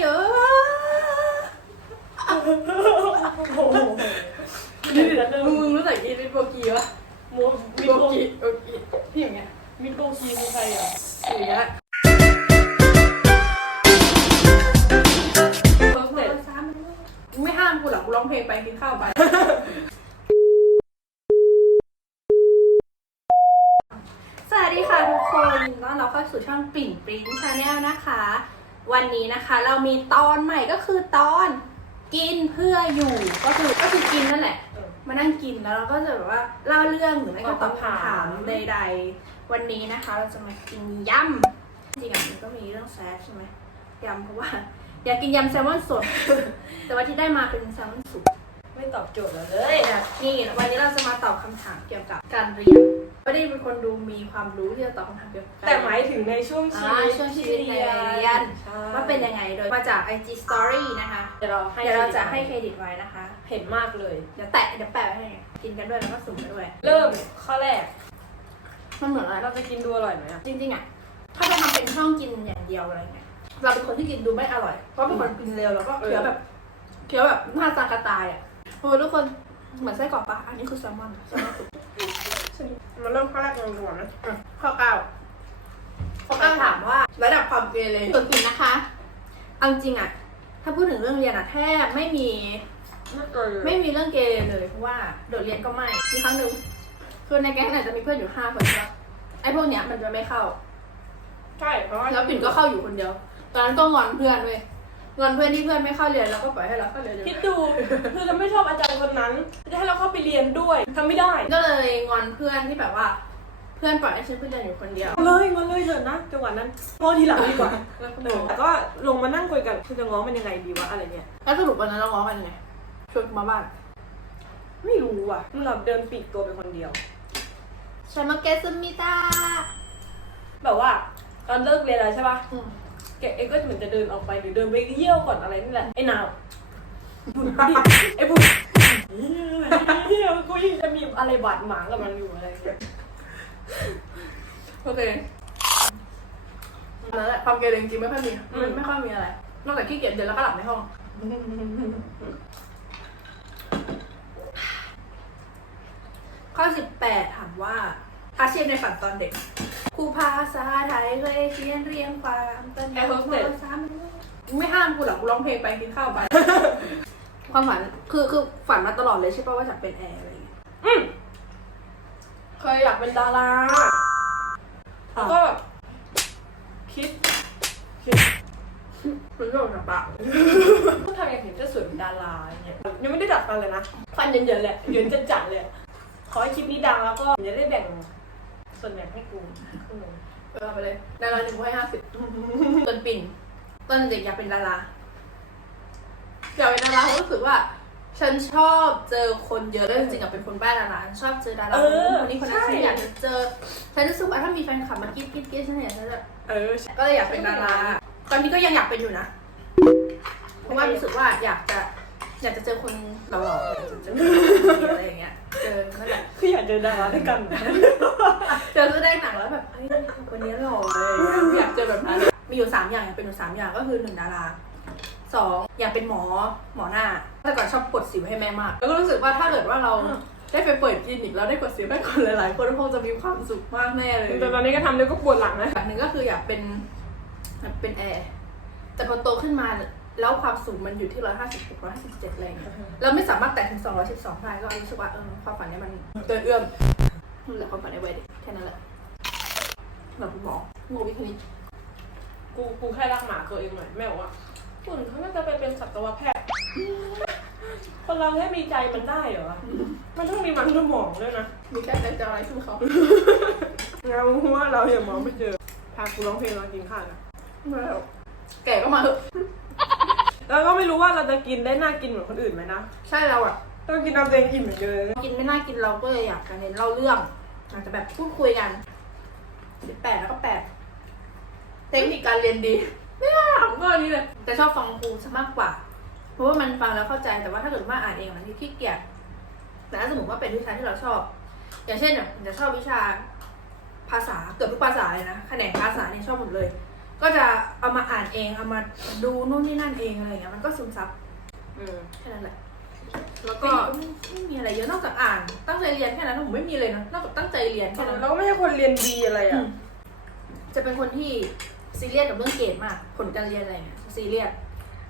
เยอะโอ้โหนี่เดี๋ยวเดิมมึงมึงรู้จักอีลิทโบกีปะมัวมิโบโกกีโบกีพี่อย่างเงี้ยมิโกคีคือใครอะอย่างเงี้ยโรสเต็ดมึงไม่ห้ามกูหรอกกูร้องเพลงไปกินข้าวไปสวัสดีค่ะทุกคนยินดีต้อนรับเข้าสู่ช่องปิ่นปริ้นชาแนลนะคะ วันนี้นะคะ เรามีตอนใหม่ก็คือตอนกินเพื่ออยู่ก็คือก็คือกินนั่นแหละ มานั่งกินแล้วเราก็จะแบบว่าเล่าเรื่องหรือไม่ก็ตอบคำถามใด ๆ วันนี้นะคะ เราจะมากินยำจริงๆอะมันก็มีเรื่องแซดใช่ไหมยำเพราะว่า อยากกินยำแซลมอนสด แต่ว่าที่ได้มาเป็นแซลมอนสุกไม่ตอบโจทย์เราเลยนี่วันนี้เราจะมาตอบคำถามเกี่ยวกับการเรียน ไม่ได้เป็นคนดูมีความรู้ที่จะตอบคำถามเกี่ยวกับการแต่เรีนหมายถึงในช่วงชีอ่าวิตช่วงชีวิตในเรียนใช่ ว่าเป็นยังไงโดยมาจาก IG Story นะคะ เดี๋ยวเราให้เดี๋ยวเราจะให้เครดิตไว้นะคะ เห็นมากเลย เดี๋ยวแตะเดี๋ยวแปะไว้ให้กินกันด้วยแล้วก็สุ่มกันด้วย เริ่มข้อแรก มันเหมือนอะไร เราจะกินดูอร่อยไหมอะจริงๆอะถ้าจะทำเป็นช่องกินอย่างเดียวอะไรเงี้ย เราเป็นคนที่กินดูไม่อร่อย เพราะเป็นคนกินเร็วแล้วก็เคี้ยวแบบเคี้ยวแบบหน้าตากระต่ายอะโอ้ยทุกคนเหมือนไส้กรอกปะอันนี้คือแซลมอนแซลมอนสุก มันเริ่มข้อแรกกันก่อนนะอะข้อเก้าข้อเก้าถามว่าระดับความเกเรส่วนผิดนะคะ เอาจริงอะถ้าพูดถึงเรื่องเรียนอะแทบไม่มี ไม่เกินไม่มีเรื่องเกเรเลยเพราะว่าโดดเรียนก็ไม่มีครั้งหนึ่งคือในแก๊งเนี่ยจะมีเพื่อนอยู่ห้าคนใช่ปะไอ้พวกเนี้ยมันจะไม่เข้า ใช่เพราะว่าแล้วปิ่นก็เข้าอยู่คนเดียว ตอนนั้นก็งอนเพื่อนเว้ย งอนเพื่อนที่เพื่อนไม่เข้าเรียนแล้วก็ปล่อยให้เราเข้าเรียนอยู่คิดดูคือเราไม่ชอบอาจารย์คนนั้นจะให้เราเข้าไปเรียนด้วยทำไม่ได้ก็เลยงอนเพื่อนที่แบบว่า เพื่อนปล่อยให้ฉันเพื่อนเรียนอยู่คนเดียวมาเลยมาเลยเถอะนะจังหวะนั้นง้อทีหลังดีกว่าแล้วก็เออแต่ก็ลงมานั่งคุยกันคือจะง้อมันยังไงดีวะอะไรเนี่ย แล้วสรุปวันนั้นเราง้อกันยังไงชวนกูมาบ้านไม่รู้อะมันแบบเดินปลีกตัวเป็นคนเดียว ฉันมาเกสมิตาแบบว่าตอนเลิกเรียนแล้วใช่ปะ อืม แกเองก็เหมือนจะเดินออกไปหรือเดินไปเยี่ยวก่อนอะไรนี่แหละไอ้นาวบุญดิไอ้บุญเฮียกูยังจะมีอะไรบาดหมางกับมันอยู่อะไรเงี้ยโอเคนั่นแหละความเกเรจริงๆไม่ค่อยมีมันไม่ค่อยมีอะไร นอกจากขี้เกียจเดินแล้วก็หลับในห้อง ข้อสิบแปดถามว่าอาชีพในฝันตอนเด็กครู ภาษาไทยเคยเขียนเรียงความตอนเด็กซ้ำไม่ห้ามกูหรอกกูร้องเพลงไปกินข้าวไปความฝันคือคือฝันมาตลอดเลยใช่ป่ะว่าอยากเป็นแอร์อะไรอย่างเงี้ยอืมเคยอยากเป็นดาราแล้วก็แบบคิด คิดเป็นเรื่องของปากต้องทำอย่างเห็นจะสวยเป็นดาราอย่างเงี้ยยังไม่ได้ดัดฟันเลยนะฟันเยินๆเลยเยินจัดๆเลย ขอให้คลิปนี้ดังแล้วก็จะได้แบ่ง ส่วนแบ่งให้กูครึ่งหนึ่งเออไปเลยดาราหนึ่งร้อยห้าสิบตอนปิ่นตอนเด็กอยากเป็นดาราอยากเป็นดาราเพราะรู้สึกว่า ฉันชอบเจอคนเยอะแล้วจริงๆอะเป็นคนบ้าดาราชอบเจอดาราคนนี้คนนั้นฉันอยากจะเจอฉันรู้สึกว่าถ้ามีแฟนคลับมากรีดกรีดกรีดฉันอยากจะเออก็เลยอยากเป็นดาราตอนนี้ก็ยังอยากเป็นอยู่นะเพราะว่ารู้สึกว่าอยากจะอยากจะเจอคนหล่อๆอยากจะเจอคนอะไรอย่างเงี้ย เจอนั่นแหละคืออยากเจอดาราด้วยกันเจอแสดงหนังแล้วแบบเฮ้ยคนนี้หล่อเลยอยากเจอแบบนั้นมีอยู่สามอย่างอยากเป็นอยู่สามอย่างก็คือหนึ่งดาราสองอยากเป็นหมอหมอหน้าแต่ก่อนชอบกดสิวให้แม่มาก แล้วก็รู้สึกว่าถ้าเกิดว่าเราได้ไปเปิดคลินิกแล้วได้กดสิวให้คนหลายๆคนคงจะมีความสุขมากแน่เลยแต่ตอนนี้ก็ทำแล้วก็ปวดหลังนะอย่างหนึ่งก็คืออยากเป็นอยากเป็นแอร์แต่พอโตขึ้นมา แล้วความสูงมันอยู่ที่ร้อยห้าสิบหกร้อยห้าสิบเจ็ดอะไรอย่างเงี้ยเราไม่สามารถแตะถึงสองร้อยสิบสองได้ก็รู้สึกว่าเออความฝันเนี้ยมันเกินเอื้อมนั่นแหละความฝันในวัยเด็กแค่นั้นแหละแบบคุณหมอโงวิทย์คณิตกูกูแค่รักหมาตัวเองหน่อยแม่บอกว่าคุณเขาน่าจะไปเป็นสัตวแพทย์ คนเราแค่มีใจมันได้เหรอ มันต้องมีมันสมองด้วยนะ มีแค่ใจจะอะไรสู้เขาเราว่าเราอย่ามองไม่เจอพากูร้องเพลงเรากินข้าวนะไม่หรอกแก่ก็มาเถอะ แล้วก็ไม่รู้ว่าเราจะกินได้น่ากินเหมือนคนอื่นไหมนะใช่เราอะต้องกินน้ำตัวเองอิ่มเหมือนเดิมกินไม่น่ากินเราก็เลยอยากจะเน้นเล่าเรื่องอาจจะแบบพูดคุยกันสิบแปดแล้วก็แปดเทคนิคการเรียนดีไม่ยากก็อันนี้เลยแต่ชอบฟังครูซะมากกว่า เพราะว่ามันฟังแล้วเข้าใจแต่ว่าถ้าเกิดว่าอ่านเองมันขี้เกียจแต่ถ้าสมมติว่าเป็นวิชาที่เราชอบ อย่างเช่นเนี่ยผมจะชอบวิชาภาษาเกือบทุกภาษาเลยนะแขนงภาษาเนี่ยชอบหมดเลย ก็จะเอามาอ่านเองเอามาดูนู่นนี่นั่นเองอะไรเงี้ยมันก็ซึมซับอืมแค่นั้นแหละแล้วก็ไม่ไม่มีอะไรเยอะนอกจากอ่าน ตั้งใจเรียนแค่นั้นผมไม่มีเลยนะนอกจากตั้งใจเรียนแค่นั้นแล้วก็ไม่ใช่คนเรียนดีอะไรอะจะเป็นคนที่ซีเรียสกับเรื่องเกรดมากผลการเรียนอะไรเงี้ยซีเรียส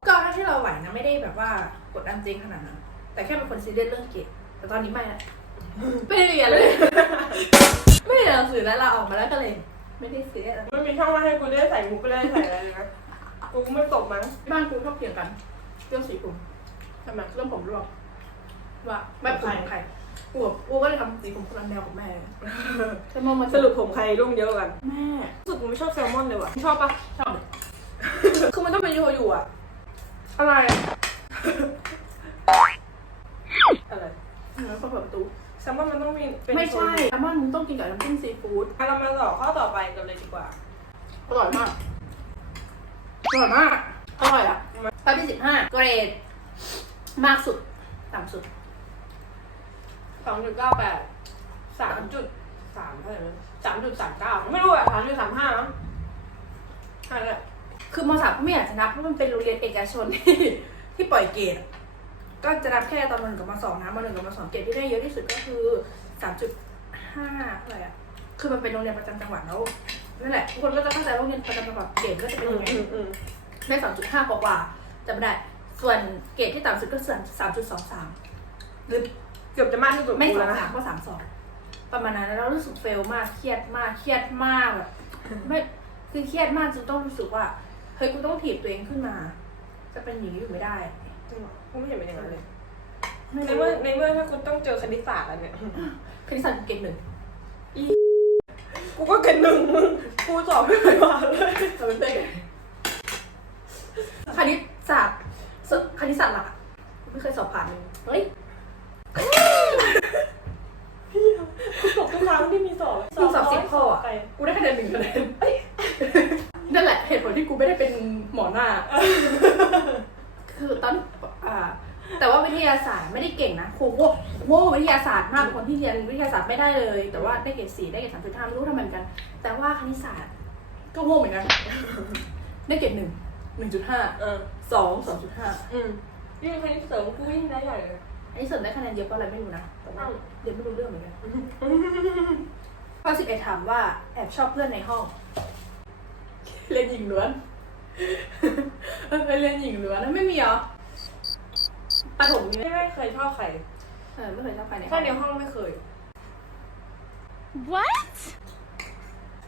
ก็เท่าที่เราไหวนะไม่ได้แบบว่ากดดันจริงขนาดนั้นแต่แค่เป็นคนซีเรียสเรื่องเกรดแต่ตอนนี้ไม่ละไม่ได้เรียนเลย ไม่ได้เรียนหนังสือแล้วเราออกมาแล้วก็เลย ไม่ได้ซีเรียสอะไรไม่มีช่องว่างให้กูได้ใส่มุกไม่ได้ใส่อะไรเลยนะกูไม่ตกมั้งบ้านกูชอบเถียงกัน เรื่องสีผมทำไมเรื่องผมร่วงว่าไม่ผมของใครกูแบบกูก็เลยทำสีผมคนละแนวกับแม่แต่มองมาสรุปผมใครรุ่งเยอะกัน แม่รู้สึกกูไม่ชอบแซลมอนเลยว่ะชอบปะชอบคือมันต้องเป็นโยอยู่อะอะไร อะไรแล้วก็เปิดประตูแซลมอนมันต้องมีเป็นไม่โซใช่ยูแซลมอนมึงต้องกินกับน้ำจิ้มซีฟู้ดอะเรามาต่อข้อต่อไปกันเลยดีกว่า อร่อยมาก อร่อยมาก อร่อยอะข้อที่สิบห้าเกรด มากสุด ต่ำสุด สองจุดเก้าแปดสามจุดสามเท่าไหร่นะสามจุดสามเก้าไม่รู้อะสามจุดสามห้ามั้งใช่แหละคือมสามก็ไม่อยากจะนับเพราะมันเป็นโรงเรียนเอกชนที่ที่ปล่อยเกรดอะ ก็จะนับแค่ตอนมหนึ่งกับมสองนะมหนึ่งกับมสองเกรดที่ได้เยอะที่สุดก็คือสามจุดห้าอะไรอะคือมันเป็นโรงเรียนประจำจังหวัดแล้วนั่นแหละทุกคนก็จะเข้าใจว่าโรงเรียนประจำจังหวัดเกรดก็จะเป็นอืยัมงไงอืมอืมได้สามจุดห้ากว่าๆจำไม่ได้ ส่วนเกรดที่ต่ำสุดก็สามสามจุดสองสามหรือเกือบจะมากที่สุดไม่กูสอแล้วงนะสามก็สามสองประมาณนั้นแล้วเรารู้สึกเฟลมากเครียดมากเครียดมากแบบไม่คือเครียดมากจนต้องรู้สึกว่าเฮ้ยกูต้องถีบตัวเองขึ้นมา จะเป็นอย่างนี้อยู่ไม่ได้ จริงเหรอกูไม่เห็นเป็นอย่างนั้นเลย ไม่ในรู้เมื่อในเมื่อถ้าคุณต้องเจอคณิตศาสตร์อันเนี้ยคณิตศาสตร์เกรดหนึ่งกูก็เกินหนึ่งมึง กูสอบไม่เคยผ่านเลย ทำเป็นเพื่อนกันคณิตศาสตร์สคณิตศาสตร์หลักอะไม่เคยสอบผ่านเลยเฮ้ยกูสอบทุกครั้งที่มีสอบมึงสอบสิบข้ออะไปกูได้คะแนนหนึ่งคะแนนเอ้ยนั่นแหละเหตุผลที่กูไม่ได้เป็นหมอหน้า คือตอน อ่าแต่ว่าวิทยาศาสตร์ไม่ได้เก่งนะครูโง่โง่วิทยาศาสตร์มากเป็นคนที่เรียนวิทยาศาสตร์ไม่ได้เลย แต่ว่าได้เกรดสี่ได้เกรดสามจุดห้าไม่รู้ทำไมเหมือนกัน แต่ว่าคณิตศาสตร์ก็โง่เหมือนกัน ได้เกรดหนึ่งหนึ่งจุดห้าเออสองสองจุดห้าอืมยิ่งคณิตเสริมกูยิ่งได้ใหญ่เลยอันนี้เสริมได้คะแนนเยอะก็อะไรไม่รู้นะแต่ว่าเรียนไม่รู้เรื่องเหมือนกันข้อสิบเอ็ดถามว่าแอบชอบเพื่อนในห้องเรียนหญิงล้วนเออเรียนหญิงล้วนแล้วไม่มีเหรอ ปฐมมีไหมไม่ไม่เคยชอบใครเออไม่เคยชอบใครในห้แค่องในห้องไม่เคย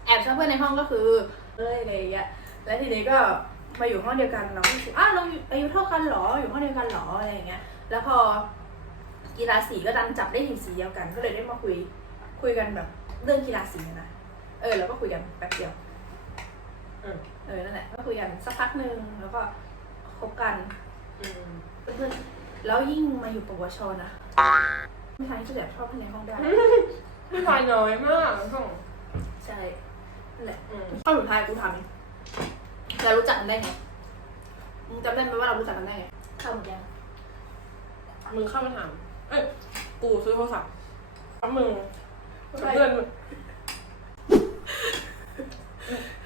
แอบชอบเพื่อนในห้องก็คือเอ้ยอะไรอย่างเงี้ย แล้วทีนี้ก็มาอยู่ห้องเดียวกันเราก็รู้สึกอ้าวเราอายุเท่ากันเหรอ อยู่ห้องเดียวกันเหรออะไรอย่างเงี้ย แล้วพอกีฬาสีก็ดันจับได้ทีมสีเดียวกัน ก็เลยได้มาคุย คุยกันแบบ เรื่องกีฬาสีนะ เออ แล้วก็คุยกันแป๊บเดียว อืม เออ นั่นแหละ ก็คุยกันสักพักหนึ่งแล้วก็คบกันอืมเป็นเพื่อน แล้วยิ่งมาอยู่ปวชนะไม่ทางที่จะแบบชอบเพื่อนในห้องได้ ผู้ชายน้อยมากห้องใช่นั่นแหละอืมข้อสุดท้ายกูทำเรารู้จักกันได้ไงมึงจำได้ไหมว่าเรารู้จักกันได้ไงข้าวหมดยังมึงเข้ามาถามเอ้ยกูซื้อโทรศัพท์แล้วมึงกับเพื่อนมึง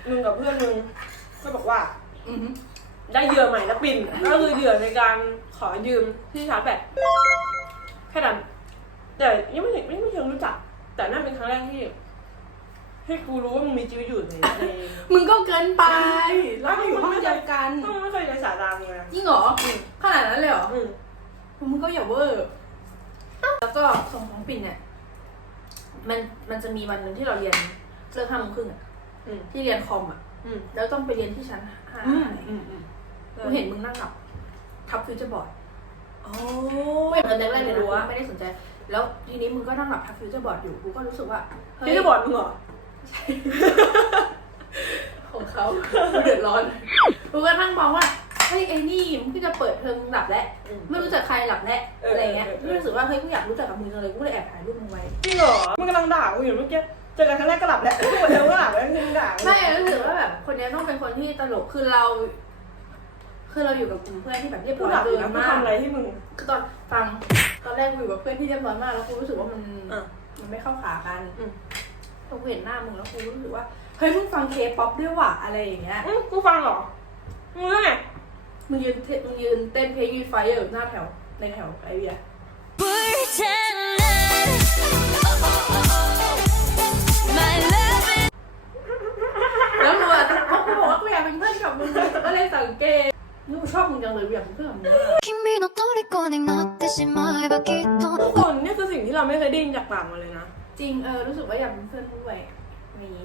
มึงกับเพื่อนมึงก็บอกว่า อือฮึได้เหยื่อใหม่แล้วปิ่นก็คือเหยื่อในการข อยืมที่ชาร์จแบตแค่นั้นแต่ยังไม่ถึงไม่ไม่เชิงรู้จัก แต่นั่นเป็นครั้งแรกที่ให้กูรู้ว่ามึงมีชีวิตอยู่ในในมึงก็เกินไปเราก็อยู่ห้องเดียวกันถ้ามึงไม่เคยในสายตามึงเลยจริงเหรออืมขนาดนั้นเลยเหรออืมมึงก็อย่าเวอร์แล้วก็ส่งของปิ่นเนี่ย มันมันจะมีวันหนึ่งที่เราเรียนเลิกห้าโมงครึ่งอะอืมที่เรียนคอมอะอืมแล้วต้องไปเรียนที่ชั้นห้าอืมอืมอืมกูเห็นมึงนั่งหลับ ทับฟิวเจอร์บอร์ดโอ้ไม่เห็นตอนแรกเลยนะรู้กูว่าไม่ได้สนใจ แล้วทีนี้มึงก็นั่งหลับทับฟิวเจอร์บอร์ดอยู่กูก็รู้สึกว่าเฮ้ยที่จะบอกมึงเหรอของเขาเดือดร้อนกูก็นั่งมองว่าเฮ้ยไอ้นี่มึงก็จะเปิดเทอมหลับแล้วอืมไม่รู้จักใครหลับแล้วเออออะไรเงี้ยเออเออไม่รู้สึกว่าเฮ้ยกูอยากรู้จักกับมึงจังเลยกูเลยแอบถ่ายรูปมึงไว้จริงเหรอมึงกำลังด่ากูอยู่เมื่อกี้เจอกันครั้งแรกก็หลับแล้วพูดแล้วว่าหลับแล้วมึงด่ากูไม่รู้สึกว่าแบบคนนี้ต้องเป็นคนที่ตลกคือเรา คือเราอยู่กับกลุ่มเพื่อนที่แบบเรียบกูร้อยหลับอยู่เกินะนกูมากทำอะไรที่มึง คือตอนฟังตอนแรกกูอยู่กับเพื่อนที่เรียบร้อยมากแล้วกูรู้สึกว่ามันอะมันไม่เข้าขากันอืม พอกูเห็นหน้ามึงแล้วกูรู้สึกว่าเฮ้ยมึงฟังเคป๊อปด้วยว่ะอะไรอย่างเงี้ย อืมกูฟังเหรอมึงเรื่องไงมึงยืนเทมึงยืนเต้นเพลงวีไฟอยู่หน้าแถวในแถวไอเวีย Pretending my love is แล้วมึงอะพวกกูบอกว่ากูอยากเป็นเพื่อนกับมึงเลยก็เลยสังเกต มึงชอบมึงจังเลยอยากเป็นเพื่อนกับมึงมาก 君の虜になってしまえばきっと ทุกคนนี่คือสิ่งที่เราไม่เคยได้ยินจากปากมาเลยนะ จริงเออรู้สึกว่าอยากเป็นเพื่อนด้วยนี้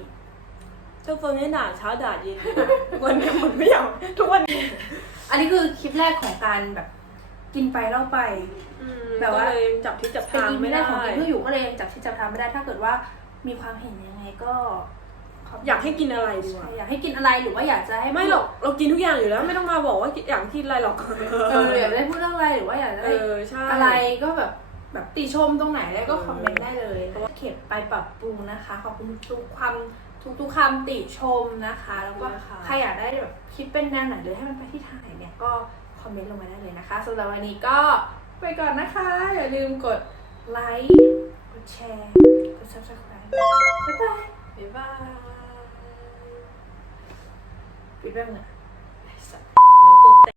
เจ้าตัวนี้ด่าเช้าด่าเย็นวันนี้มันไม่อยากทุกวันนี้ อันนี้คือคลิปแรกของการแบบ กินไปเล่าไป อืม แบบว่า ก็เลยจับทิศจับ เป็น ทาง อีพี ไม่ แร ได้ กของกินเพื่ออยู่ก็เลยยังจับที่จับทางไม่ได้ถ้าเกิดว่ามีความเห็นยังไงก็ ขบคุณอยากให้กินอะไรดีกว่าใช่อยากให้กินอะไรหรือว่าอยากจะให้ไม่หรอกเรากินทุกอย่างอยู่แล้วไม่ต้องมาบอกว่าอยากกินอะไรหรอกเอออยากได้พูดเรื่องอะไรหรือว่าอยากจะเอได้อใช่อะไรก็แบบแบบติชมตรงไหนได้ก็คอมเมนต์ได้เลยเพราะว่าเข็บไปปรับปรุงนะคะขอบคุณทุกความทุกทุกๆคำติชมนะคะ แล้วก็ใครอยากได้แบบคิดเป็นแนวไหนหรือให้มันไปที่ทางไหนเนี่ยก็คอมเมนต์ลงมาได้เลยนะคะสำหรับวันนี้ก็ไปก่อนนะคะ อย่าลืมกดไลค์กดแชร์กด subscribe บ๊ายบายบ๊ายบาย 别问，来塞。